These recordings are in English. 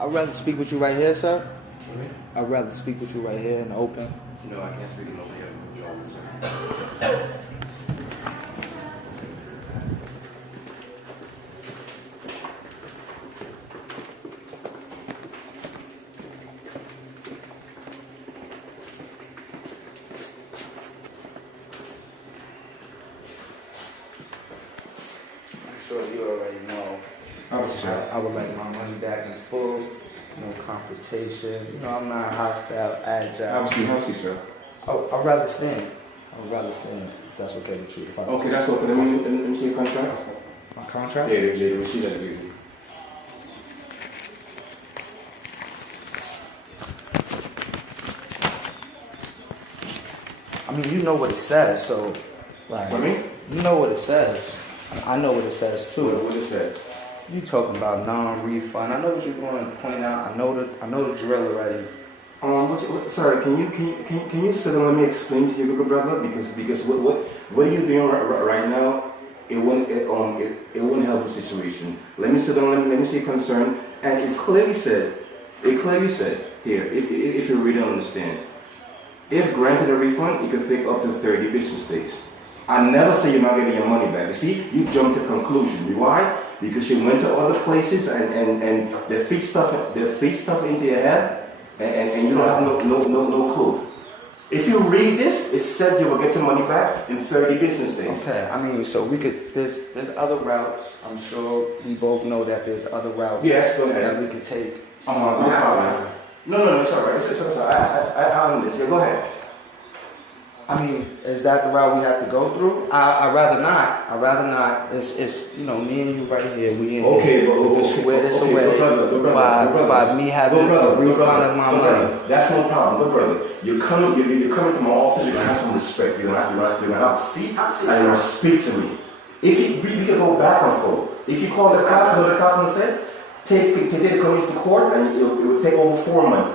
I'd rather speak with you right here, sir. I'd rather speak with you right here in the open. No, I can't speak in over here. I'm sure you already know. I would like my money back in full. No confrontation. You know, I'm not hostile, agile. Obviously, sir. I'd rather stand. If that's okay with you. Okay, that's okay. Let me see your contract. My contract? Yeah, let me see that agreement. I mean, you know what it says, so, like, What, me? you know what it says. I know what it says, too. What it says? You talking about non-refund. I know what you're going to point out. I know the drill already. Sorry, can you sit and let me explain to you, good brother? Because what are you doing right now? It won't help the situation. Let me sit down. Let me see your concern. And it clearly said here, if you really understand, if granted a refund, it could take up to 30 business days. I never say you're not getting your money back. You see, you jumped to conclusion. Why? Because you went to other places and they feed stuff into your head. And you don't have no clue. If you read this, it said you will get your money back in 30 business days. Okay, I mean, so we could, there's other routes. I'm sure we both know that there's other routes. Yes, go ahead. That we could take. No problem. No, it's all right. It's all right. I own this. Yeah, go ahead. I mean, is that the route we have to go through? I'd rather not. It's you know, me and you right here. We in okay, here. We can square this away by me having a refund of my money. That's no problem, good brother. You're coming to my office. You're gonna have some respect. You're gonna have a seat and you're gonna speak to me. If we can go back and forth. If you call the cops, what the cops said, take the case to court, and it will take over 4 months.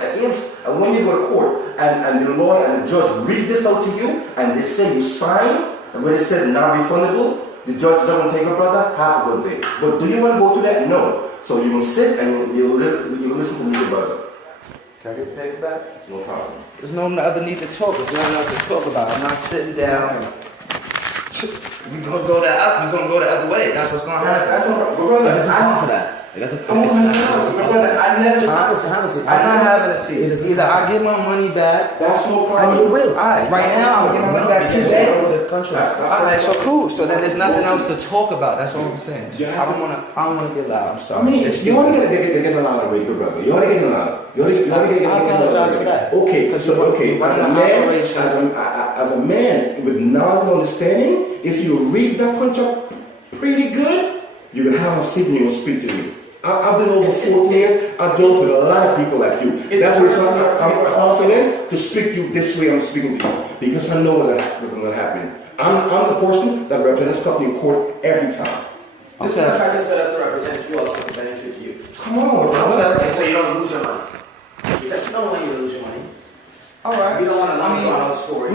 And when you go to court, and the lawyer and the judge read this out to you, and they say you sign, and when they said non-refundable, the judge doesn't take a brother, have a good day. But do you want to go through that? No. So you will sit and you'll listen to me, your brother. Can I get the paper back? No problem. There's no other need to talk. There's nothing else to talk about. I'm not sitting down. We're gonna go the other way. That's what's gonna happen. That's no problem. Brother, there's time for that. I'm not having a seat. Either I get my money back. That's no problem. And you will. Alright, right now I'm getting my money back today. Alright, so cool. So then there's nothing else to talk about. That's all I'm saying. I don't wanna get loud. I'm sorry. I mean, you want to get a lot of way, good brother. You want to get a lot. You want to get a lot. I apologize for that. Okay, so as a man with knowledge and understanding, if you read that contract pretty good, you will have a seat and you will speak to me. I've been over 14 years. I've dealt with a lot of people like you. That's why I'm confident to speak to you this way I'm speaking to you. Because I know what's going to happen. I'm the person that represents the company in court every time. This contract is set up to represent you also to benefit you. Come on, brother. Okay, so you don't lose your money. You definitely don't want you to lose your money. Alright. You don't want a long story.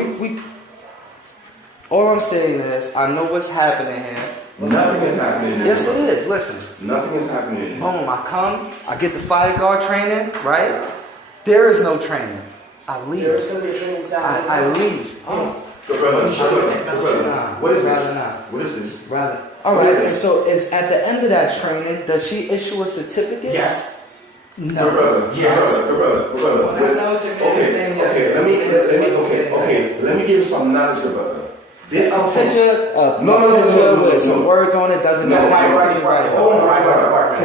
All I'm saying is, I know what's happening here. Nothing is happening. Yes, it is. Listen. Nothing is happening. Boom, I come, I get the fireguard training, right? There is no training. I leave. There's going to be a training Saturday. I leave. So, brother, what is this? Not. What is this? Rather. Alright, and so is at the end of that training, does she issue a certificate? Yes. No. Brother. Well, that's not what you're saying. Let me give you some knowledge about that. This picture with some words on it doesn't matter. Right. Oh my God.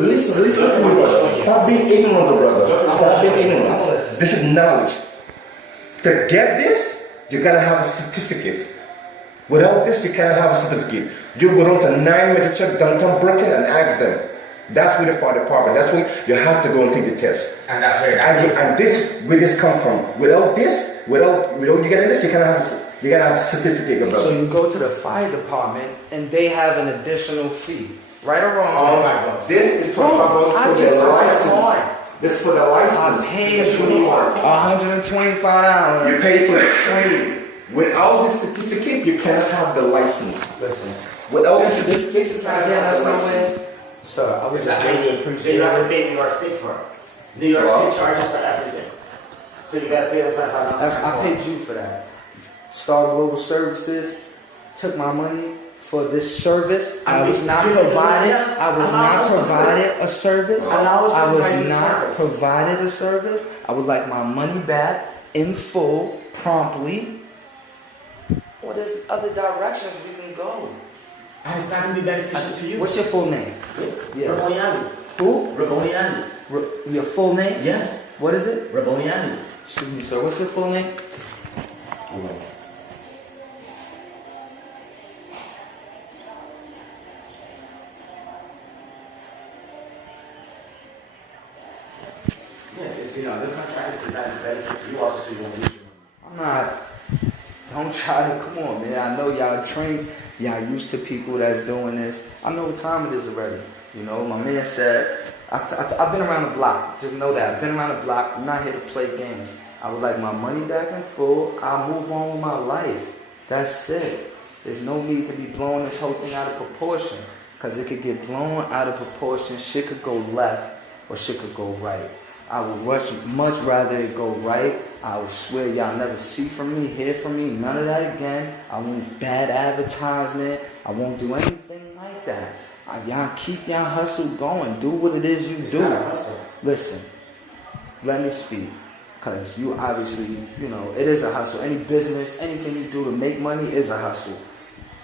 Listen, brother. Stop being ignorant, brother. Stop being ignorant. This is knowledge. To get this, you gotta have a certificate. Without this, you cannot have a certificate. You go down to 9 Major Check downtown Brooklyn and ask them. That's where the fire department. That's where you have to go and take the test. And that's where where this come from. Without you getting this, you gotta have a certificate about it. So you go to the fire department and they have an additional fee, right or wrong? This is for the license. This is for the license. I paid $125. You pay for the training. Without this certificate, you cannot have the license. Listen. Without this is not getting us nowhere. Sir, I would Is that really Then appreciate you have to it. pay New York State for it. New York State charges for everything. So you gotta pay them $25. I paid you for that. Star Global Services took my money for this service. I was not provided. I was not provided a service. I was not provided a service. I would like my money back in full, promptly. Or there's other directions we can go. And it's not gonna be beneficial to you. What's your full name? Yes. Raboniani. Who? Raboniani. Your full name? Yes. What is it? Raboniani. Excuse me, sir. What's your full name? Yeah, it's, the contract is designed to benefit you also, so you won't lose your money. I'm not. Don't try to. Come on, man. I know y'all trained. Y'all used to people that's doing this. I know what time it is already. You know, my man said, I've been around the block. Just know that. I've been around the block. I'm not here to play games. I would like my money back in full. I'll move on with my life. That's it. There's no need to be blowing this whole thing out of proportion. Because it could get blown out of proportion. Shit could go left or shit could go right. I would much rather it go right. I would swear y'all never see from me, hear from me, none of that again. I won't bad advertisement. I won't do anything like that. Y'all keep y'all hustle going. Do what it is you do. Not a hustle. Listen, let me speak. Because you obviously, it is a hustle. Any business, anything you do to make money is a hustle.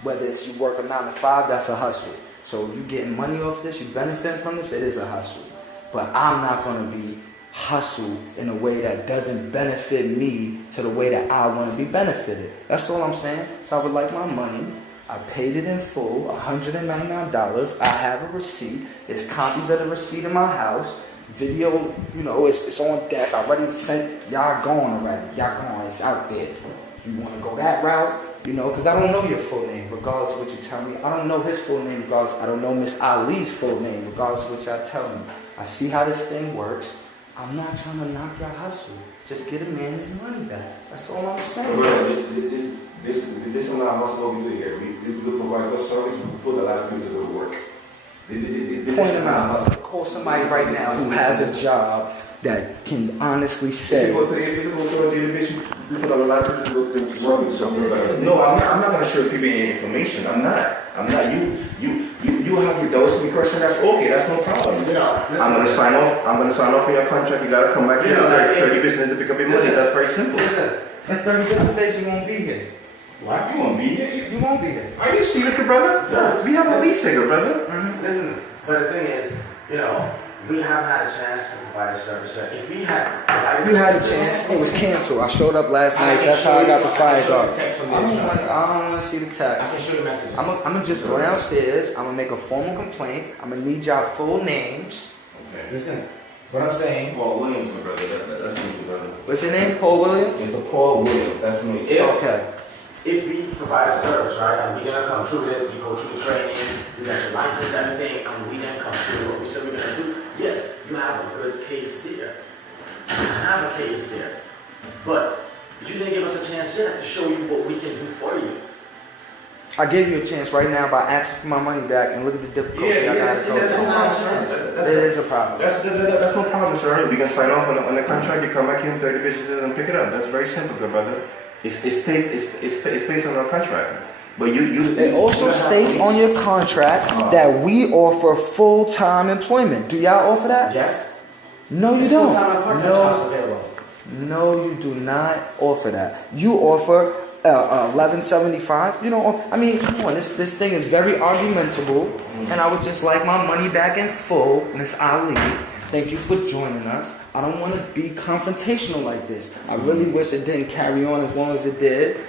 Whether it's you work a 9 to 5, that's a hustle. So you getting money off this, you benefit from this, it is a hustle. But I'm not going to be hustle in a way that doesn't benefit me to the way that I want to be benefited. That's all I'm saying. So I would like my money. I paid it in full, $199. I have a receipt. There's copies of the receipt in my house. Video, it's on deck. I already sent, y'all gone already. Y'all gone, it's out there. You want to go that route? Because I don't know your full name, regardless of what you tell me. I don't know his full name, regardless. I don't know Miss Ali's full name, regardless of what y'all tell me. I see how this thing works. I'm not trying to knock your hustle. Just get a man his money back. That's all I'm saying. Bro, this is not what we do here. We provide good service. We put a lot of people to go to work. Point them out. Call somebody right now who has a job that can honestly say. No, I'm not going to show people any information. I'm not. You have your doubts and question. That's okay. That's no problem. I'm going to sign off. I'm going to sign off on your contract. You got to come back here. 30 business to pick up your money. That's very simple. Listen, in 30 business days you won't be here. What? You won't be here? You won't be here. Are you serious, brother? No. We have a lease here, brother. Listen, but the thing is, we have had a chance to provide a service. If we had You had a chance. It was canceled. I showed up last night. That's how I got the fireguard. I don't want to see the I text. can show you messages. I'm gonna just go downstairs. I'm gonna make a formal complaint. I'm gonna need y'all full names. Okay. Listen, what I'm saying. Paul Williams, my brother. That's me, brother. What's your name? Paul Williams? Mr. Paul Williams. That's me. Okay. If we provide a service, right, and we're gonna come through it, we go through the training, we got your license, everything, and we then come through what we said we're gonna do. Yes, you have a good case there. You have a case there. But you didn't give us a chance yet to show you what we can do for you. I gave you a chance right now by asking for my money back, and look at the difficulty I gotta go that's through. not a chance. It is a problem. That's no problem, sir. We can sign off on the contract. You come back in 30 business and pick it up. That's very simple, good brother. It states on our contract. But It also states on your contract that we offer full-time employment. Do y'all offer that? Yes. No, you don't. Full-time and part-time jobs available. No, you do not offer that. You offer $11.75. You know, I mean, come on. This thing is very argumentable, and I would just like my money back in full, Miss Ali. Thank you for joining us. I don't want to be confrontational like this. I really wish it didn't carry on as long as it did,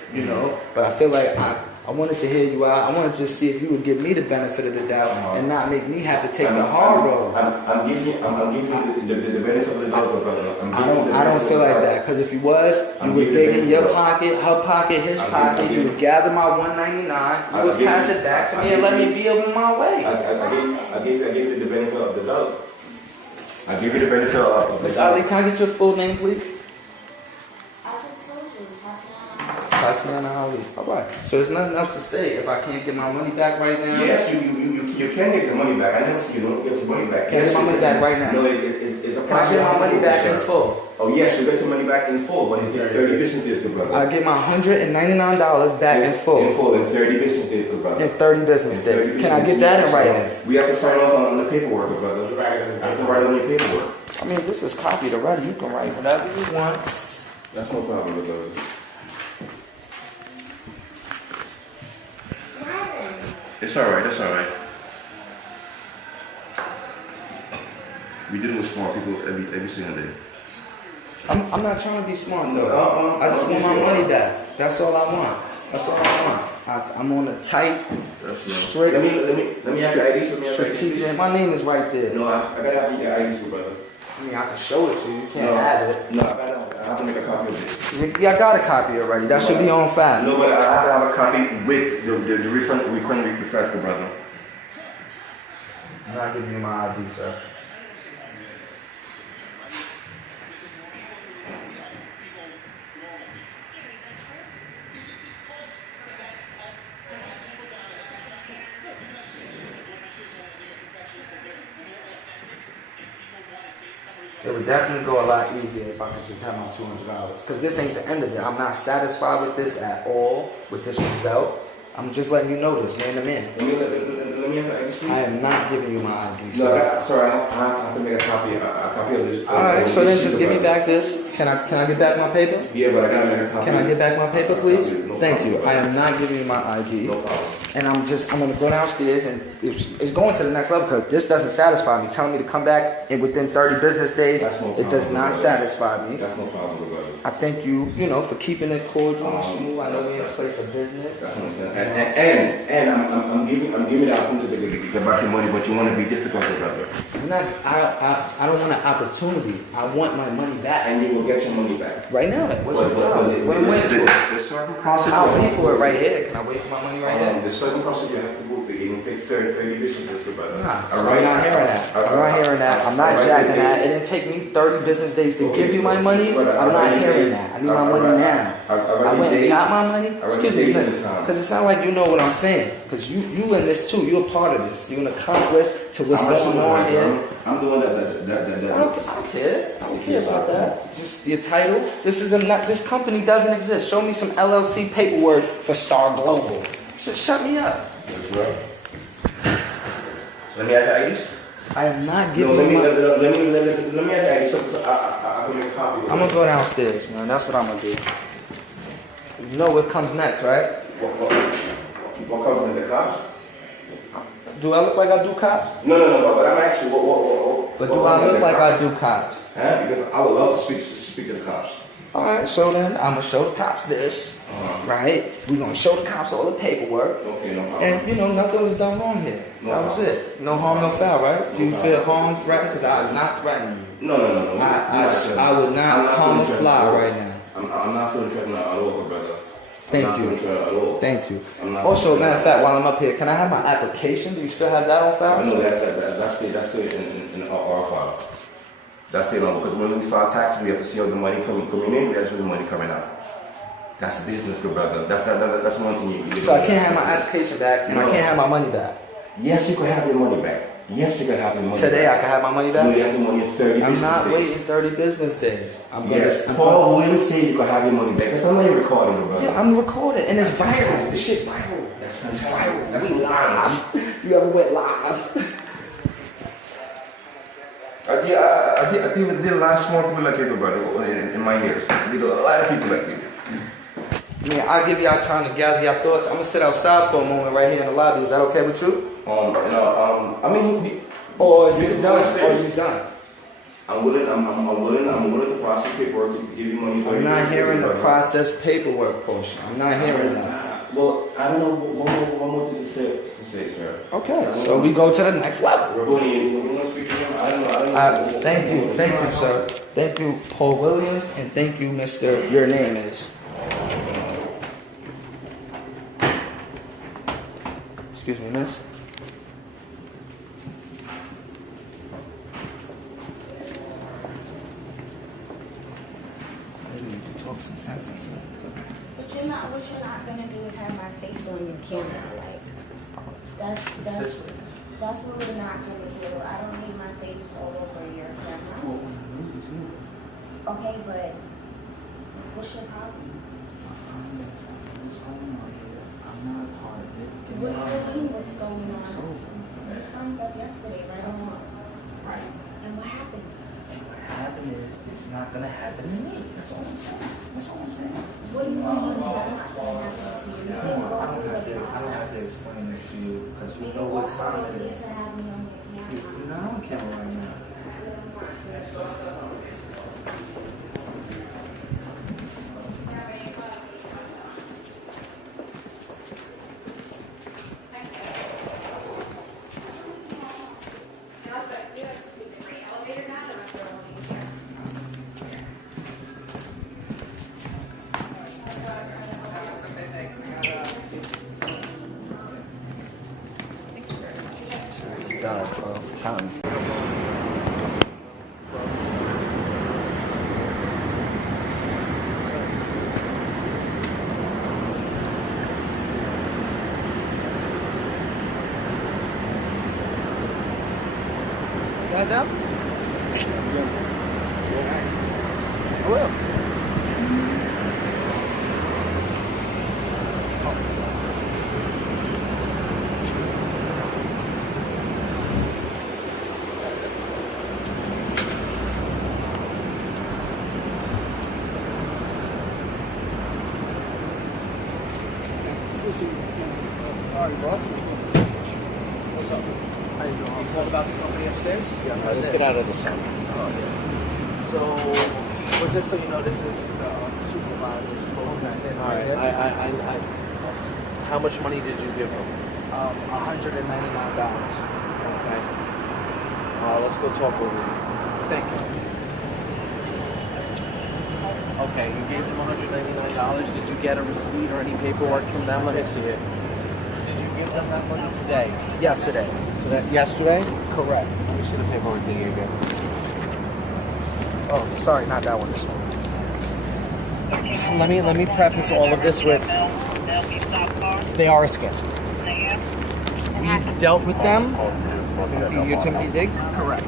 But I feel like I wanted to hear you out. I wanted to see if you would give me the benefit of the doubt and not make me have to take the hard road. I'm giving you the benefit of the doubt, brother. I don't feel like that, because if you was, you would dig in your pocket, her pocket, his pocket. You would gather my $199. You would pass it back to me and let me be on my way. I gave you the benefit of the doubt. I give you the benefit of the Miss Ali, can I get your full name, please? I just told you, Tatiana. Tatiana Ali. All right. So there's nothing else to say. If I can't get my money back right now. Yes, you can get your money back. I never see you don't get your money back. Can I get my money back right now? No, it's a Can I get my money back in full? Oh yes, you get your money back in full, but in 30 business days, good brother. I get my $199 back in full. In full, in 30 business days, good brother. In 30 business days. Can I get that in writing? We have to sign off on the paperwork, good brother. I have to write on your paperwork. I mean, this is copied already. You can write whatever you want. That's no problem, good brother. It's alright, it's alright. We deal with smart people every single day. I'm not trying to be smart though. I just want my money back. That's all I want. That's all I want. I'm on a tight, strict, Let me have your IDs. Let me have your IDs. strategic. My name is right there. No, I gotta have your IDs, good brother. I mean, I can show it to you. You can't have it. No, I have to make a copy of it. Yeah, I got a copy already. That should be on file. No, but I have to have a copy with the refund refresh, good brother. I'm not giving you my ID, sir. It would definitely go a lot easier if I could just have my $200. Because this ain't the end of it. I'm not satisfied with this at all, with this result. I'm just letting you know this, man to man. Let me have the IDs, please. I am not giving you my ID, No, sir. sorry, I have to make a copy of this. Alright, so then just give me back this. Can I get back my paper? Yeah, but I gotta make a copy. Can I get back my paper, please? No Thank problem. you. I am not giving you my ID. No problem. And I'm gonna go downstairs and it's going to the next level because this doesn't satisfy me. Telling me to come back and within 30 business days, That's no it does problem, not brother. satisfy me. That's no problem, brother. I thank you, for keeping it cordial and smooth. I know we're in a place of business. That's what I'm saying. And I'm giving the opportunity to get back your money, but you want to be difficult, brother. I don't want an opportunity. I want my money back. And you will get your money back. Right now, then. What's your problem? What am I waiting for? The certain process. I'll pay for it right here. Can I wait for my money right here? The certain process you have to go through. It can take 30 business days, brother. Nah, All I'm right? not hearing that. I'm not hearing that. I'm not jacking that. It didn't take me 30 business days to give you my money. I'm not hearing that. I need my money now. I went and got my money. Excuse me, listen. Because it sounds like you know what I'm saying. Because you in this too. You're a part of this. You're an accomplice to what's going on here. I'm the one that. I don't care. I don't care about that. Just your title. This company doesn't exist. Show me some LLC paperwork for Star Global. Just shut me up. That's right. Let me have the IDs. I am not giving Let me you my... have the IDs so I can make a copy. I'm gonna go downstairs, man. That's what I'm gonna do. You know what comes next, right? What comes in the cops? Do I look like I do cops? No, but I'm actually what But do I look like I do cops? Huh? Because I would love to speak to the cops. Alright, so then I'm gonna show the cops this, right? We're gonna show the cops all the paperwork. Okay, no problem. And nothing was done wrong here. No That was problem. it. No harm, no foul, right? Do you feel harm, threatened? Because I'm not threatening you. No. I would not harm a fly right now. I'm not feeling threatened at all, brother. Thank you. Thank you. I'm not Also, feeling matter of fact, while I'm up here, can I have my application? Do you still have that on file? No, that's still in our file. That's still on because when we file taxes, we have to see all the money coming in. We have to see the money coming out. That's business, good brother. That's one thing you. So I can't have my application back, and I can't have my money back. Yes, you can have your money back. Yes, you can have your money Today back. I can have my money back? No, you have your money in 30 I'm business not days. waiting 30 business days. Yes, Paul Williams said you can have your money back. That's not your recording, good brother. Yeah, I'm recording, and it's viral. This shit viral. That's It's fantastic. viral. That's We live. You ever went live? I did a lot of smart people like you, good brother, in my years. I did a lot of people like you. I mean, I'll give y'all time to gather your thoughts. I'm gonna sit outside for a moment right here in the lobby. Is that okay with you? I mean, Or is this done? Or is you done? I'm willing to process paperwork to give you money. I'm not hearing the process paperwork portion. I'm not hearing that. Well, I don't know one more thing to say, sir. Okay, so we go to the next level. Raboni, you want to speak to him? I don't know. Thank you, sir. Thank you, Paul Williams, and thank you, Mr. Your name is. Excuse me, miss. I didn't need to talk some sense into it. what you're not gonna do is have my face on your camera. Like, that's what we're not gonna do. I don't need my face all over your camera. Okay, but what's your problem? I'm not a part of it. What do you mean what's going on? You signed up yesterday, right? Right. And what happened? And what happened is, it's not gonna happen to me. That's all I'm saying. That's all I'm saying. What do you mean it's not gonna happen to you? You Come on, go I don't through have the to. I don't have to process. explain this to you because you You know what also time don't it need is. to have me on your camera. You're not on camera right now. God, bro, I'm telling you. Got that? I will. Sorry, boss. What's up? How you doing? You called about the company upstairs? Yes, let's get out of the sun. Oh, yeah. So, well, just so you know, this is the supervisor supposed to stand right here. I, how much money did you give him? $199. Okay. Let's go talk over it. Thank you. Okay, you gave them $199. Did you get a receipt or any paperwork from them? Let me see it. Did you give them that money today? Yesterday. Yesterday? Correct. Let me see the paperwork they gave you. Oh, sorry, not that one. This one. Let me preface all of this with they are a scam. We've dealt with them. You're Timothy Diggs? Correct.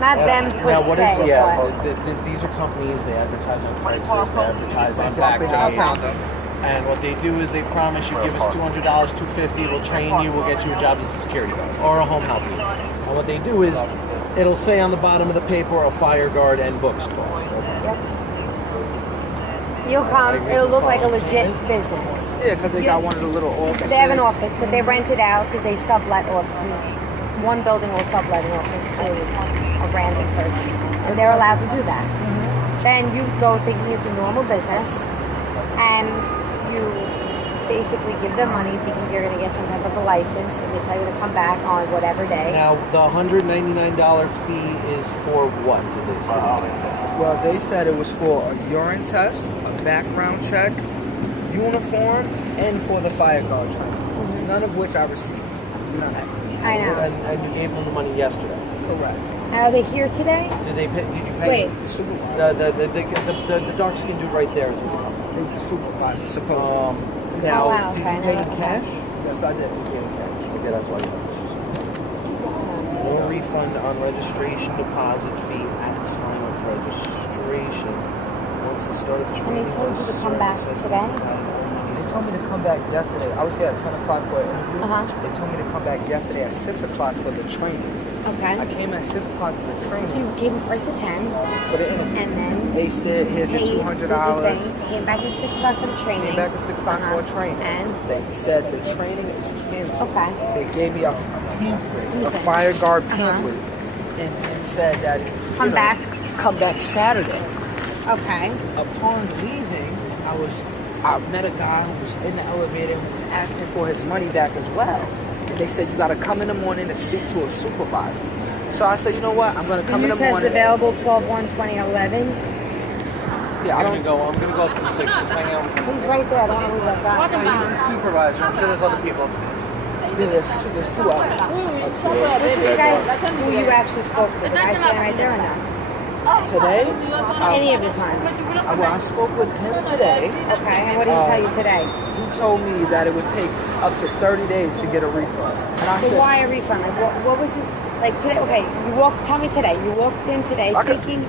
Not them per Now, what se, is, yeah, but these are companies, they advertise on Craigslist, they advertise on Exactly how I Backpage. found them. And what they do is they promise you give us $200, $250, we'll train you, we'll get you a job as a security guard or a home health leader. And what they do is, it'll say on the bottom of the paper, a fire guard and books course. you'll come, it'll look like a legit business. Yeah, because they got one of the little offices. They have an office, but they rent it out because they sublet offices. One building will sublet an office to a random person, and they're allowed to do that. Then you go thinking it's a normal business, and you basically give them money thinking you're going to get some type of a license, and they tell you to come back on whatever day. Now, the $199 fee is for what, did they say? Well, they said it was for a urine test, a background check, uniform, and for the fireguard training. None of which I received. None. I know. And you gave them the money yesterday. Correct. And are they here today? Did you pay? Wait. The supervisor. The dark skinned dude right there is with the company. He's the supervisor, supposedly. Now, Oh, wow, did okay, you pay no, in cash? Yes, I did. You paid in cash. Okay, that's why you no refund on registration deposit fee at time of registration. Once the start of training. they told you to come back today? They told me to come back yesterday. I was here at 10 o'clock for an interview. Uh-huh. They told me to come back yesterday at 6 o'clock for the training. Okay. I came at 6 o'clock for the training. So you came first at 10, For the interview. and then Aced it. Here's your $200. Came back at 6 o'clock for the training. Came back at 6 o'clock for a training. And? They said the training is canceled. Okay. They gave me a pamphlet, a Listen. fire guard Uh-huh. pamphlet, and said that Come back. come back Saturday. Okay. Upon leaving, I met a guy who was in the elevator who was asking for his money back as well. And they said you got to come in the morning and speak to a supervisor. So I said, you know what? I'm going to come in the Test morning. available 12/1/2011. Yeah, I I'm don't. gonna go up to 6. Just hang out. He's right there. I don't want to leave that guy. He's the supervisor. I'm sure there's other people upstairs. Yeah, there's two others. Which guy who you actually spoke to? The guy standing right there or no? Today, Any of the times. I spoke with him today. Okay, and what did he tell you today? He told me that it would take up to 30 days to get a refund. And I So said, why a refund? Like, what was it? Like today, okay, tell me today. You walked in today Okay. thinking